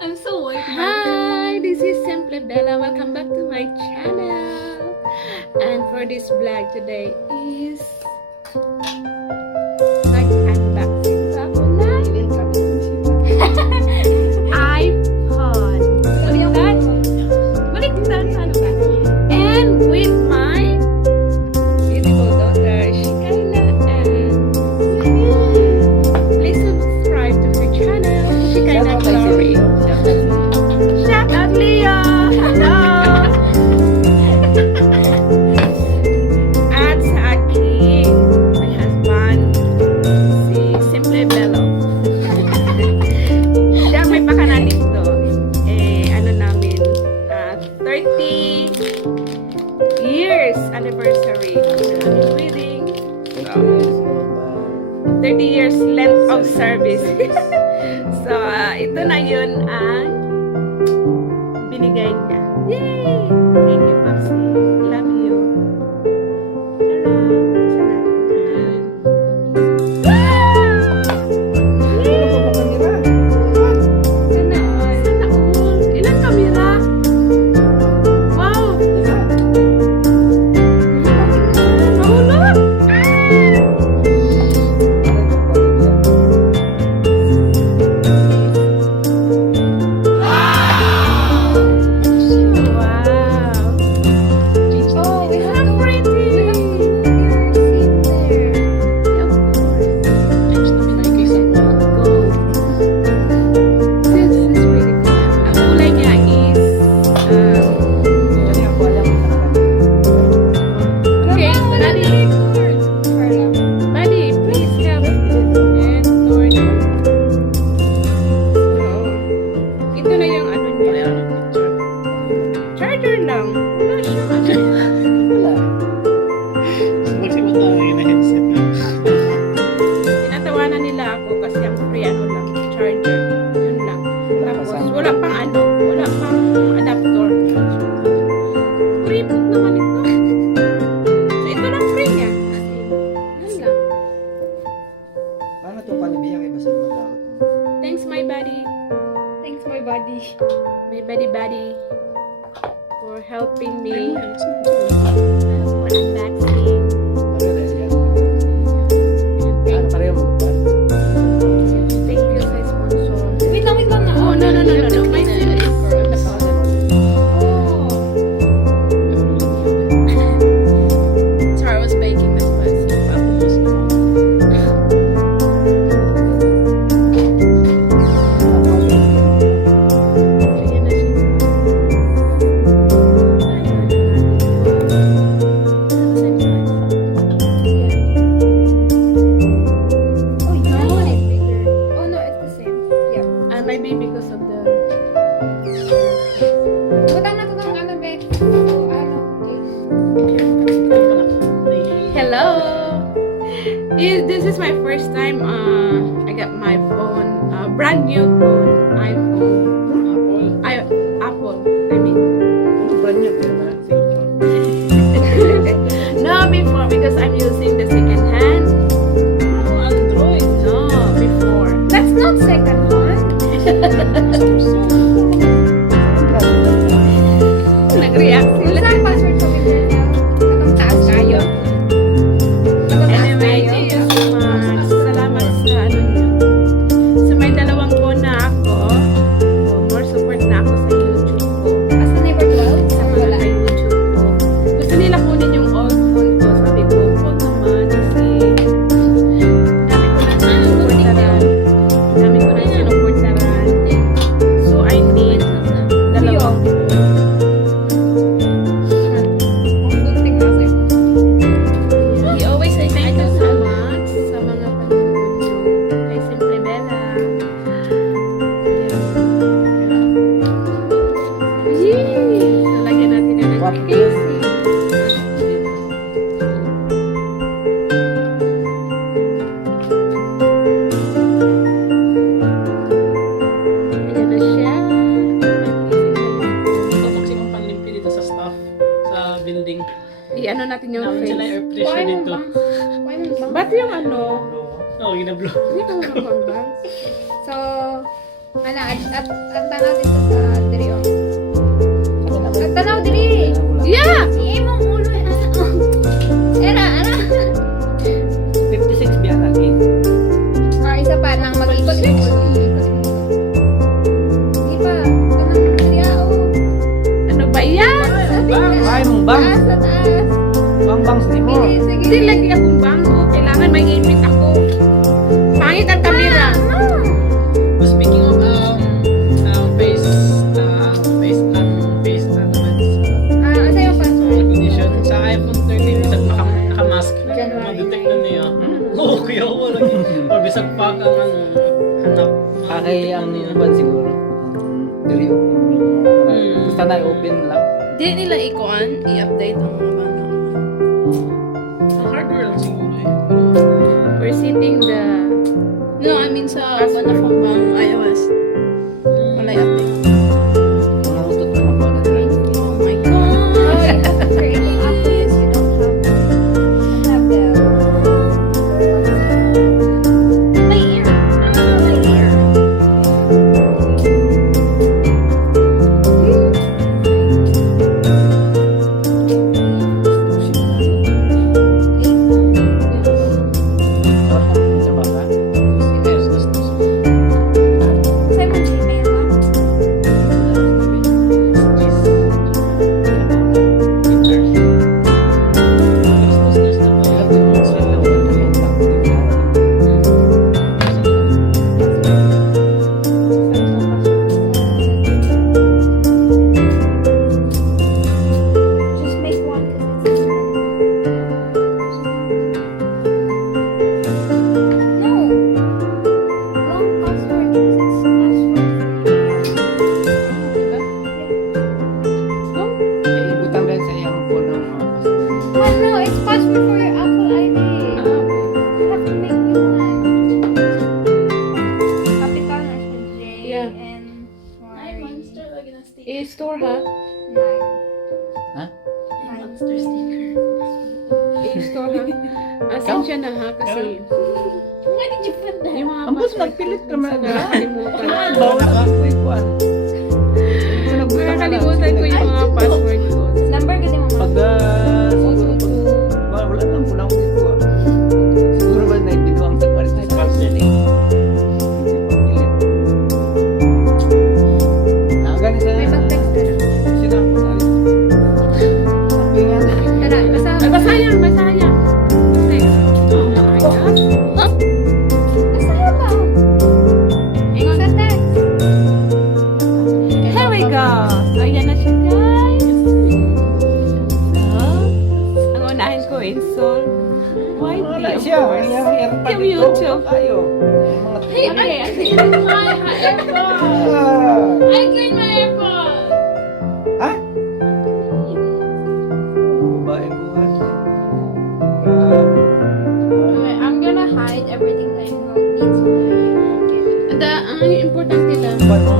I'm so white. Hi, this is Simply Bella. Welcome back to my channel. And for this vlog today is unboxing pa ako ng iPhone. Baliktad, ano ba? And with my beautiful daughter, Shekinah Ann. Please subscribe to her channel, Shekinah Glory. Shout out, Leo! Hello! At sa aking my husband, si Simple Bello. Siya may pakana dito. Ano namin, 30 years anniversary ng aming wedding. 30 years length of service. So, ito na yun ang binigay niya. Yay! Thank you, Papsi. Love you. Sana all. Ilang kamera? Wow! Mahulog! Charger lang. Wala siya. Tinatawanan nila ako kasi ang free ano lang, charger. Yun lang. Tapos wala pang ano, wala pang adapter. Free book naman ito. So ito lang free niya. Kasi yun lang. Paano ito panibiyak iba sa mga tao? Thanks my buddy. Thanks, my body. My buddy for helping me for unboxing. And Pareho mo ba? thank you sa sponsor. Wait lang na. Oh, no. My sim is sorry, I was baking this first. Ayan na siya. Oh, yeah. One is bigger. Oh, no, it's the same. Yeah. Maybe because of the Butan na ito ng ano, babe. Oh, ano, case. hello. This is my first time. I got my phone, brand new phone, iPhone. Apple. I mean. Brand new pero na cellphone. No, before because I'm using the second hand. Android. No, before. That's not second one. Nag-react sila. Saan password ko bigyan niya? Katong taas kayo. Katong taas Anyway, kayo. thank you so much. Salamat sa ano niyo. So may dalawang phone na ako. So, more support na ako sa YouTube ko. As the neighbor 12, Sa sa mga wala. ka-YouTube ko. Gusto nila kunin yung old phone ko. Sabi ko, phone naman kasi dami ko na sinuportaran. So I need dalawang phone. Good thing na sa'yo. We always say thank you so much sa mga panonood nyo kay Simple Bella. Yay! So, lagyan natin na ng casing. Ayan na siya. Ito ang panlimpi dito sa staff sa building. I-ano natin yung Namin sila face. air pressure dito. Why mo bang? Ba't yung ano? Oo, ginablo. Hindi ka mo ng bangs. So, at tanaw dito sa diri oh. At tanaw diri. Yeah! Si imong ulo ana. Era ana. 56 biya lagi. Isa pa nang mag-ikot-ikot. Di pa, kanang diri oh. Ano ba yan? Ay, mong bang. Taas sa taas. Bang sa mo. Sige, sige. Hindi lagi akong bangko. Kailangan may imit ako. Pangit ang kamera. Speaking of face naman Asa yung password? recognition sa iPhone 13 bisag naka-mask January ma-detect na niya. Okay ako lagi. Or bisag pa kang hanap. Kay ang iban siguro. Dili basta na open lang. Di nila i-update ang mga bangko. Hardware lang siguro eh. We're setting the... No, I mean sa one of ang iOS. Wala update. Mangutot na pala dahil. Oh my Oh, god. you have to create an app because you don't have the my ear. My ear. Sa baka. Yes, that's Sa'yo mo Gmail ba? Just make one because it's no. Long password because it's Ibutang din sa iyang phone ng mga password. Well, no, it's password for your Apple ID. You have to make new one. Capital na siya, J, Yeah. N, Ay, Y, monster lagi na sticker. I-store ha? 9. Ha? Ay, monster sticker. I-store ha? Asensya na ha kasi Why did you put that? yung mga Ambos password nagpilit ka ko, man. nakakalimutan. Bawal na ako ikuan. Nakakalimutan ko yung mga password ko. Number kasi mo Pag siguro pag wala lang kulang ko ito. Siguro ba na ibig ang sa pares na password. Nagani sa may mag-text ka na. sila ko na. Sabi nga na. Tara, basta. Ay, basayan, basayan. Okay. Oh my God. Basta yan ba? Ingon sa text. Here we go. Ayan na siya, guys. Ang unahin ko, install. Why Wala of siya. course. Yung airpad Yung ito. YouTube. Tayo. Hey, Okay, I AirPods. Ah. I clean my AirPods. Ha? Babae buhat. Okay, I'm gonna hide everything that I know needs to. Ang importante lang. Ba't mo